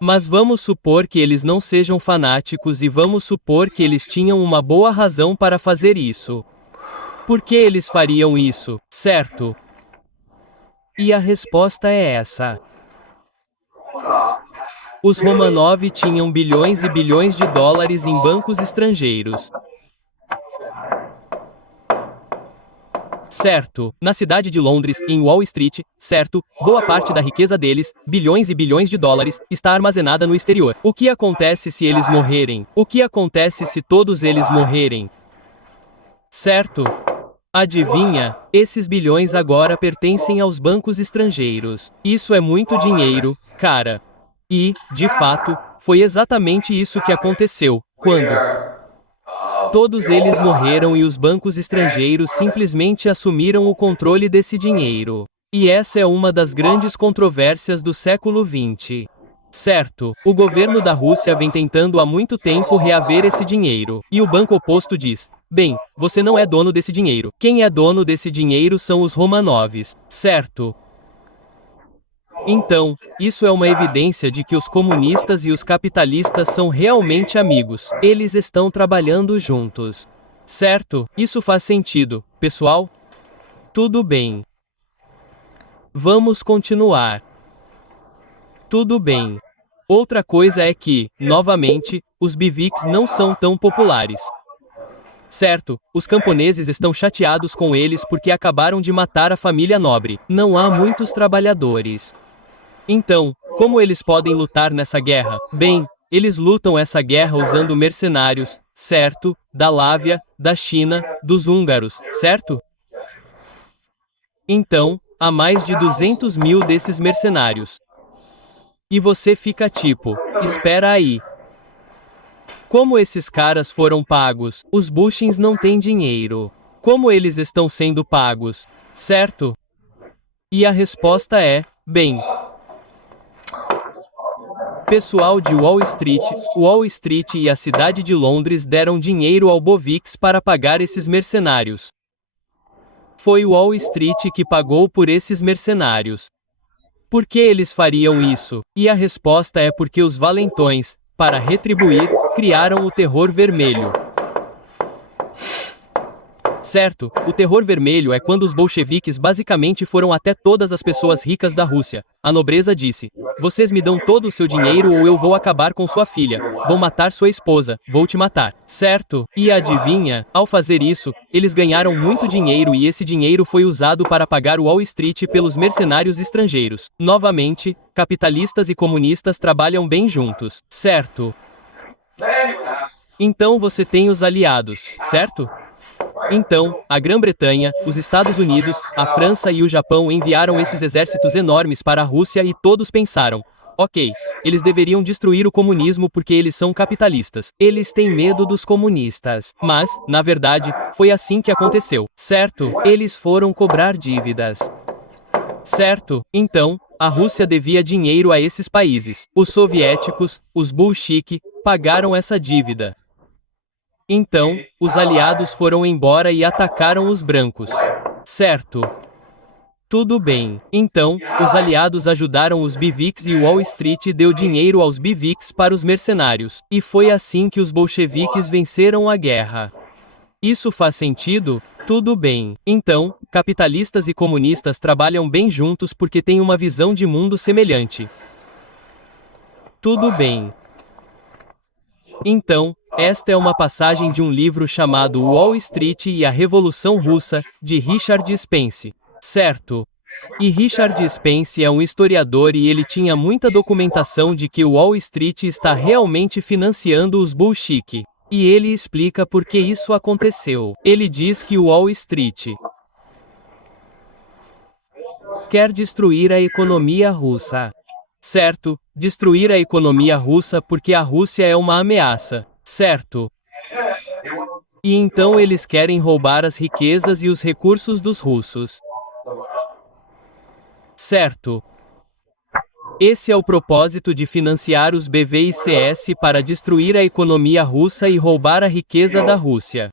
Mas vamos supor que eles não sejam fanáticos e vamos supor que eles tinham uma boa razão para fazer isso. Por que eles fariam isso, certo? E a resposta é essa. Os Romanov tinham bilhões e bilhões de dólares em bancos estrangeiros. Certo. Na cidade de Londres, em Wall Street, certo, boa parte da riqueza deles, bilhões e bilhões de dólares, está armazenada no exterior. O que acontece se eles morrerem? O que acontece se todos eles morrerem? Certo? Adivinha? Esses bilhões agora pertencem aos bancos estrangeiros. Isso é muito dinheiro, cara. E, de fato, foi exatamente isso que aconteceu, quando todos eles morreram e os bancos estrangeiros simplesmente assumiram o controle desse dinheiro. E essa é uma das grandes controvérsias do século XX. Certo, o governo da Rússia vem tentando há muito tempo reaver esse dinheiro. E o banco oposto diz: bem, você não é dono desse dinheiro. Quem é dono desse dinheiro são os Romanovs. Certo? Então, isso é uma evidência de que os comunistas e os capitalistas são realmente amigos. Eles estão trabalhando juntos. Certo? Isso faz sentido, pessoal? Tudo bem. Vamos continuar. Tudo bem. Outra coisa é que, novamente, os Biviks não são tão populares. certo? Os camponeses estão chateados com eles porque acabaram de matar a família nobre. Não há muitos trabalhadores. Então, como eles podem lutar nessa guerra? Bem, eles lutam essa guerra usando mercenários, certo? Da Lávia, da China, dos húngaros, certo? Então, há mais de 200 mil desses mercenários. E você fica tipo, espera aí. Como esses caras foram pagos? Os bushins não têm dinheiro. Como eles estão sendo pagos? Certo? E a resposta é, bem, pessoal de Wall Street e a cidade de Londres deram dinheiro ao Bovix para pagar esses mercenários. Foi Wall Street que pagou por esses mercenários. Por que eles fariam isso? E a resposta é porque os valentões, para retribuir, criaram o terror vermelho. Certo, o terror vermelho é quando os bolcheviques basicamente foram até todas as pessoas ricas da Rússia. A nobreza disse: vocês me dão todo o seu dinheiro ou eu vou acabar com sua filha, vou matar sua esposa, vou te matar. Certo? E adivinha, ao fazer isso, eles ganharam muito dinheiro e esse dinheiro foi usado para pagar Wall Street pelos mercenários estrangeiros. Novamente, capitalistas e comunistas trabalham bem juntos. Certo? Então você tem os aliados, certo? Então, a Grã-Bretanha, os Estados Unidos, a França e o Japão enviaram esses exércitos enormes para a Rússia e todos pensaram: ok, eles deveriam destruir o comunismo porque eles são capitalistas. Eles têm medo dos comunistas. Mas, na verdade, foi assim que aconteceu. Certo? Eles foram cobrar dívidas. Certo? Então, a Rússia devia dinheiro a esses países. Os soviéticos, os bolcheviques, pagaram essa dívida. Então, os aliados foram embora e atacaram os brancos. Certo? Tudo bem. Então, os aliados ajudaram os Biviks e Wall Street deu dinheiro aos Biviks para os mercenários. E foi assim que os bolcheviques venceram a guerra. Isso faz sentido? Tudo bem. Então, capitalistas e comunistas trabalham bem juntos porque têm uma visão de mundo semelhante. Tudo bem. Então, esta é uma passagem de um livro chamado Wall Street e a Revolução Russa, de Richard Spence. Certo? E Richard Spence é um historiador e ele tinha muita documentação de que Wall Street está realmente financiando os bolcheviques. E ele explica por que isso aconteceu. Ele diz que Wall Street quer destruir a economia russa. Certo? Destruir a economia russa porque a Rússia é uma ameaça. Certo? E então eles querem roubar as riquezas e os recursos dos russos. Certo? Esse é o propósito de financiar os BVICS para destruir a economia russa e roubar a riqueza da Rússia.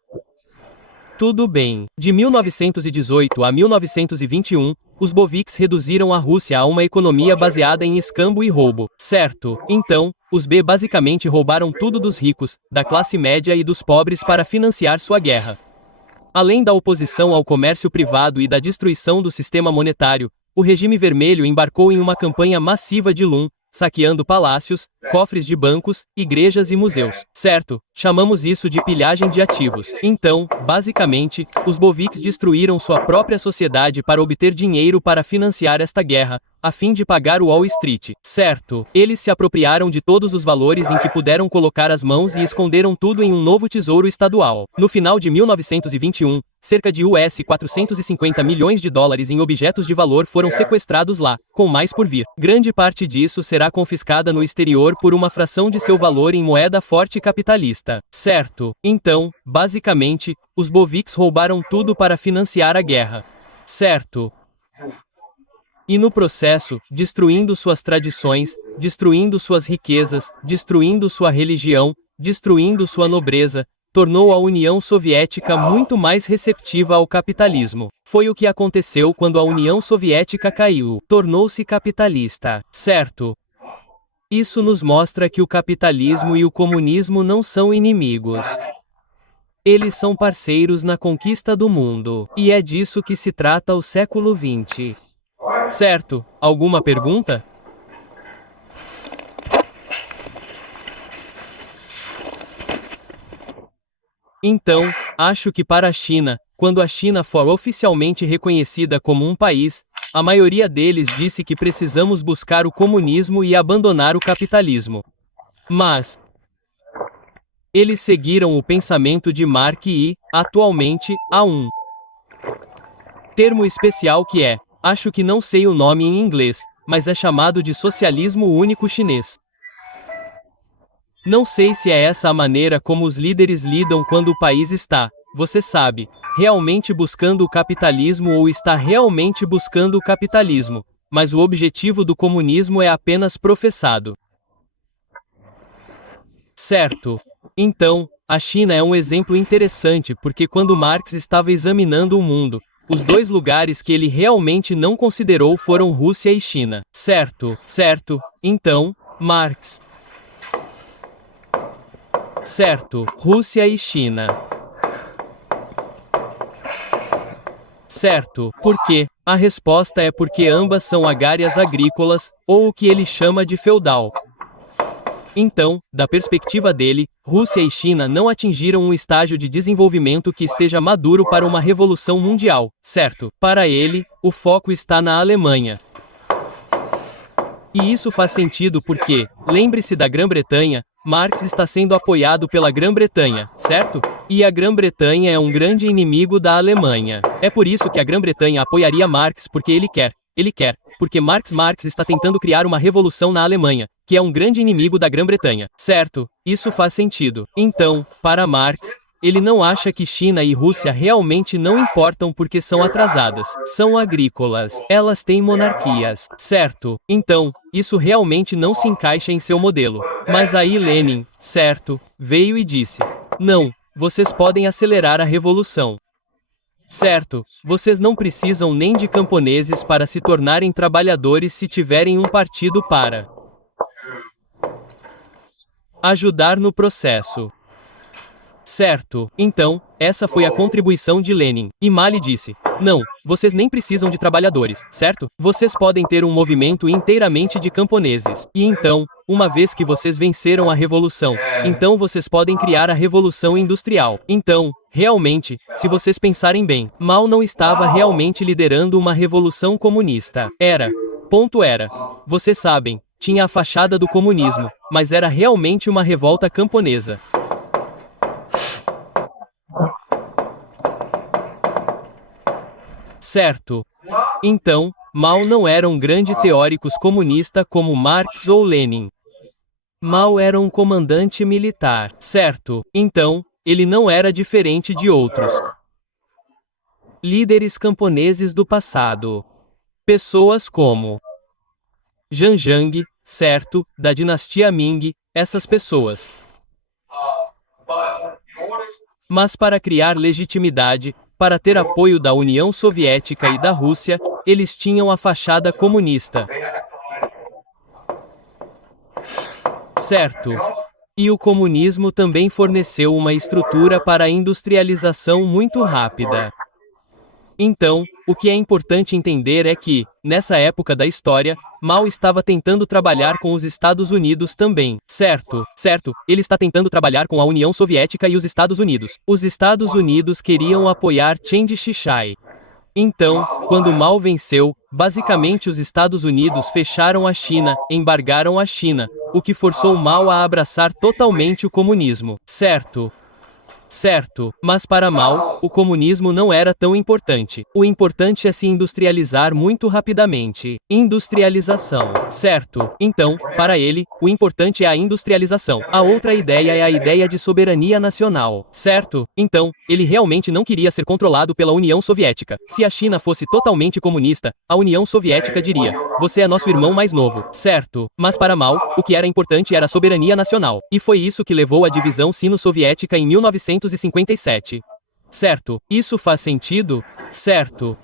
Tudo bem. De 1918 a 1921, os Boviks reduziram a Rússia a uma economia baseada em escambo e roubo. Certo? Então, os B basicamente roubaram tudo dos ricos, da classe média e dos pobres para financiar sua guerra. Além da oposição ao comércio privado e da destruição do sistema monetário, o regime vermelho embarcou em uma campanha massiva de Lum, saqueando palácios, cofres de bancos, igrejas e museus. Certo? Chamamos isso de pilhagem de ativos. Então, basicamente, os Boviks destruíram sua própria sociedade para obter dinheiro para financiar esta guerra, a fim de pagar o Wall Street. Certo? Eles se apropriaram de todos os valores em que puderam colocar as mãos e esconderam tudo em um novo tesouro estadual. No final de 1921, cerca de US$450 milhões em objetos de valor foram sequestrados lá, com mais por vir. Grande parte disso será confiscada no exterior por uma fração de seu valor em moeda forte capitalista. Certo? Então, basicamente, os Boviks roubaram tudo para financiar a guerra. Certo? E no processo, destruindo suas tradições, destruindo suas riquezas, destruindo sua religião, destruindo sua nobreza, tornou a União Soviética muito mais receptiva ao capitalismo. Foi o que aconteceu quando a União Soviética caiu. Tornou-se capitalista. Certo? Isso nos mostra que o capitalismo e o comunismo não são inimigos. Eles são parceiros na conquista do mundo. E é disso que se trata o século XX. Certo? Alguma pergunta? Então, Acho que para a China, quando a China for oficialmente reconhecida como um país, a maioria deles disse que precisamos buscar o comunismo e abandonar o capitalismo. Mas eles seguiram o pensamento de Marx e, atualmente, há um termo especial que é, acho que não sei o nome em inglês, mas é chamado de socialismo único chinês. Não sei se é essa a maneira como os líderes lidam quando o país está, você sabe, realmente buscando o capitalismo ou está realmente buscando o capitalismo, mas o objetivo do comunismo é apenas professado. Certo. Então, a China é um exemplo interessante porque quando Marx estava examinando o mundo, os dois lugares que ele realmente não considerou foram Rússia e China. Certo, certo. Então, Marx. Certo, Rússia e China. Certo, por quê? A resposta é porque ambas são agrárias agrícolas, ou o que ele chama de feudal. Então, da perspectiva dele, Rússia e China não atingiram um estágio de desenvolvimento que esteja maduro para uma revolução mundial, certo? Para ele, o foco está na Alemanha. E isso faz sentido porque, lembre-se da Grã-Bretanha, Marx está sendo apoiado pela Grã-Bretanha, certo? E a Grã-Bretanha é um grande inimigo da Alemanha. É por isso que a Grã-Bretanha apoiaria Marx porque ele quer, porque Marx está tentando criar uma revolução na Alemanha, que é um grande inimigo da Grã-Bretanha, certo? Isso faz sentido. Então, para Marx, ele não acha que China e Rússia realmente não importam porque são atrasadas. São agrícolas. Elas têm monarquias. Certo. Então, isso realmente não se encaixa em seu modelo. Mas aí Lenin, certo, veio e disse: não, vocês podem acelerar a revolução. Certo, vocês não precisam nem de camponeses para se tornarem trabalhadores se tiverem um partido para ajudar no processo. Certo. Então, essa foi a contribuição de Lenin. E Mali disse: não, vocês nem precisam de trabalhadores, certo? Vocês podem ter um movimento inteiramente de camponeses. E então, uma vez que vocês venceram a revolução, então vocês podem criar a revolução industrial. Então, realmente, se vocês pensarem bem, Mao não estava realmente liderando uma revolução comunista. Era. Vocês sabem, tinha a fachada do comunismo, mas era realmente uma revolta camponesa. Certo. Então, Mao não era um grande teórico comunista como Marx ou Lenin. Mao era um comandante militar. Certo. Então, ele não era diferente de outros líderes camponeses do passado. Pessoas como Zhang Zhang, certo, da dinastia Ming, essas pessoas. Mas para criar legitimidade, para ter apoio da União Soviética e da Rússia, eles tinham a fachada comunista. Certo. E o comunismo também forneceu uma estrutura para a industrialização muito rápida. Então, o que é importante entender é que, nessa época da história, Mao estava tentando trabalhar com os Estados Unidos também. Certo, ele está tentando trabalhar com a União Soviética e os Estados Unidos. Os Estados Unidos queriam apoiar Chiang Kai-shek. Então, quando Mao venceu, basicamente os Estados Unidos fecharam a China, embargaram a China, o que forçou Mao a abraçar totalmente o comunismo. Certo, mas para Mao, o comunismo não era tão importante. O importante é se industrializar muito rapidamente. Industrialização. Certo. Então, para ele, o importante é a industrialização. A outra ideia é a ideia de soberania nacional. Certo. Então, ele realmente não queria ser controlado pela União Soviética. Se a China fosse totalmente comunista, a União Soviética diria: você é nosso irmão mais novo. Certo. Mas para Mao, o que era importante era a soberania nacional. E foi isso que levou à divisão sino-soviética em 1957. Certo. Isso faz sentido? Certo.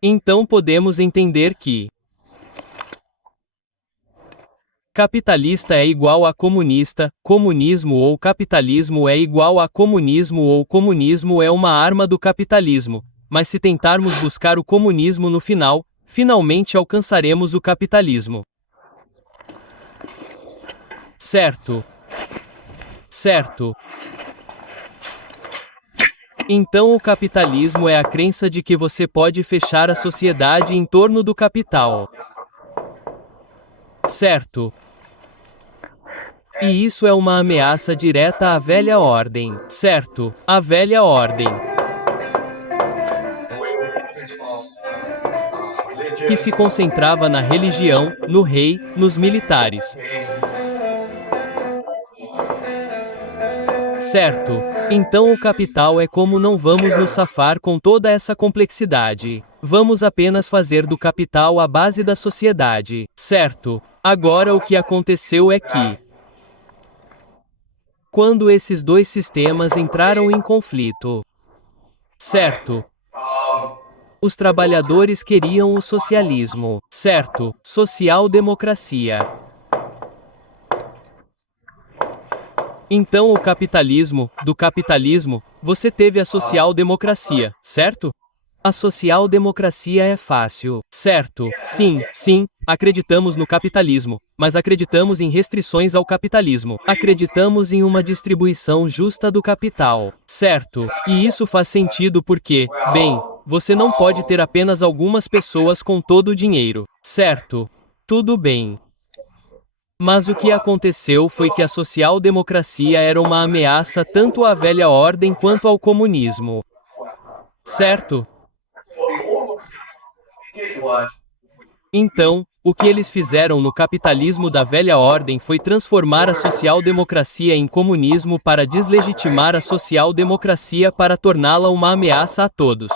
Então podemos entender que capitalista é igual a comunista, comunismo ou capitalismo é igual a comunismo ou comunismo é uma arma do capitalismo, mas se tentarmos buscar o comunismo no final, finalmente alcançaremos o capitalismo. Certo. Certo. Então o capitalismo é a crença de que você pode fechar a sociedade em torno do capital. Certo. E isso é uma ameaça direta à velha ordem. Certo. A velha ordem. Que se concentrava na religião, no rei, nos militares. Certo. Então o capital é como não vamos nos safar com toda essa complexidade. Vamos apenas fazer do capital a base da sociedade. Certo. Agora o que aconteceu é que, quando esses dois sistemas entraram em conflito, certo, os trabalhadores queriam o socialismo, certo, social-democracia. Então o capitalismo, do capitalismo, você teve a social-democracia, certo? A social-democracia é fácil, certo? Sim, sim, acreditamos no capitalismo, mas acreditamos em restrições ao capitalismo. Acreditamos em uma distribuição justa do capital, certo? E isso faz sentido porque, bem, você não pode ter apenas algumas pessoas com todo o dinheiro, certo? Tudo bem. Mas o que aconteceu foi que a social-democracia era uma ameaça tanto à velha ordem quanto ao comunismo. Certo? Então, o que eles fizeram no capitalismo da velha ordem foi transformar a social-democracia em comunismo para deslegitimar a social-democracia para torná-la uma ameaça a todos.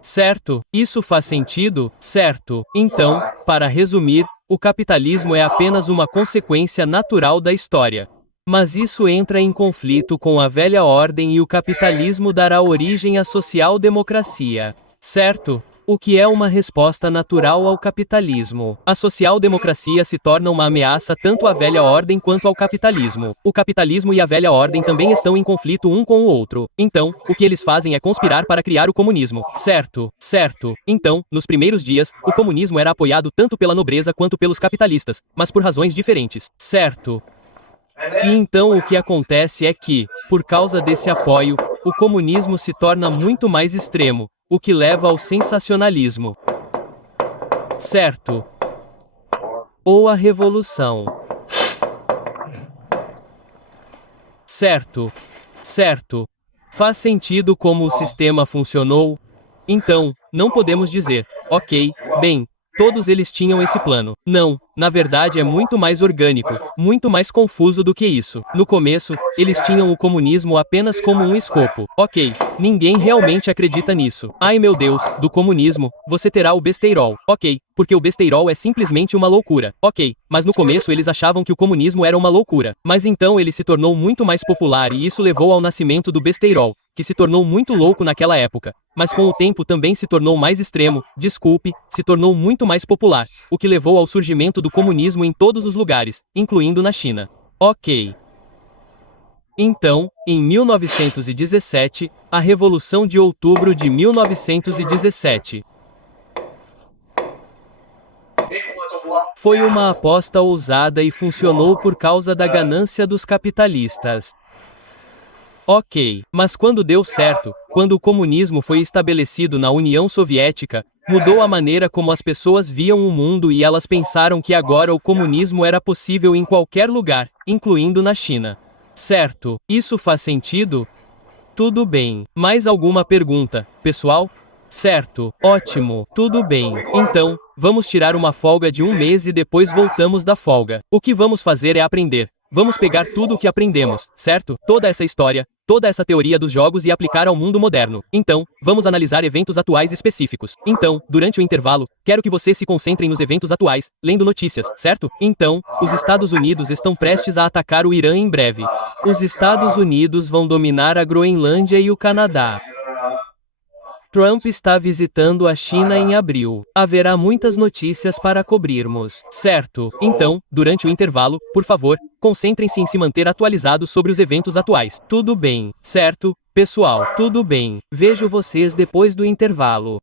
Certo? Isso faz sentido? Certo. Então, para resumir, o capitalismo é apenas uma consequência natural da história. Mas isso entra em conflito com a velha ordem e o capitalismo dará origem à social-democracia. Certo? O que é uma resposta natural ao capitalismo. A social-democracia se torna uma ameaça tanto à velha ordem quanto ao capitalismo. O capitalismo e a velha ordem também estão em conflito um com o outro. Então, o que eles fazem é conspirar para criar o comunismo. Certo, certo. Então, nos primeiros dias, o comunismo era apoiado tanto pela nobreza quanto pelos capitalistas, mas por razões diferentes. Certo. E então o que acontece é que, por causa desse apoio, o comunismo se torna muito mais extremo, o que leva ao sensacionalismo. Certo. Ou a revolução. Certo. Certo. Faz sentido como o sistema funcionou? Então, não podemos dizer, ok, bem, todos eles tinham esse plano. Não, na verdade é muito mais orgânico, muito mais confuso do que isso. No começo, eles tinham o comunismo apenas como um escopo. Ok, ninguém realmente acredita nisso. Ai meu Deus, do comunismo, você terá o besteirol. Ok, porque o besteirol é simplesmente uma loucura. Ok, mas no começo eles achavam que o comunismo era uma loucura. Mas então ele se tornou muito mais popular e isso levou ao nascimento do besteirol, que se tornou muito louco naquela época. Mas com o tempo também se tornou mais extremo, se tornou muito mais popular, o que levou ao surgimento do comunismo em todos os lugares, incluindo na China. Ok. Então, em 1917, a Revolução de Outubro de 1917 foi uma aposta ousada e funcionou por causa da ganância dos capitalistas. Ok, mas quando deu certo, quando o comunismo foi estabelecido na União Soviética, mudou a maneira como as pessoas viam o mundo e elas pensaram que agora o comunismo era possível em qualquer lugar, incluindo na China. Certo, isso faz sentido? Tudo bem. Mais alguma pergunta, pessoal? Certo, ótimo, tudo bem. Então, vamos tirar uma folga de um mês e depois voltamos da folga. O que vamos fazer é aprender. Vamos pegar tudo o que aprendemos, certo? Toda essa história, toda essa teoria dos jogos e aplicar ao mundo moderno. Então, vamos analisar eventos atuais específicos. Então, durante o intervalo, quero que vocês se concentrem nos eventos atuais, lendo notícias, certo? Então, os Estados Unidos estão prestes a atacar o Irã em breve. Os Estados Unidos vão dominar a Groenlândia e o Canadá. Trump está visitando a China em abril. Haverá muitas notícias para cobrirmos. Certo. Então, durante o intervalo, por favor, concentrem-se em se manter atualizados sobre os eventos atuais. Tudo bem. Certo, pessoal? Tudo bem. Vejo vocês depois do intervalo.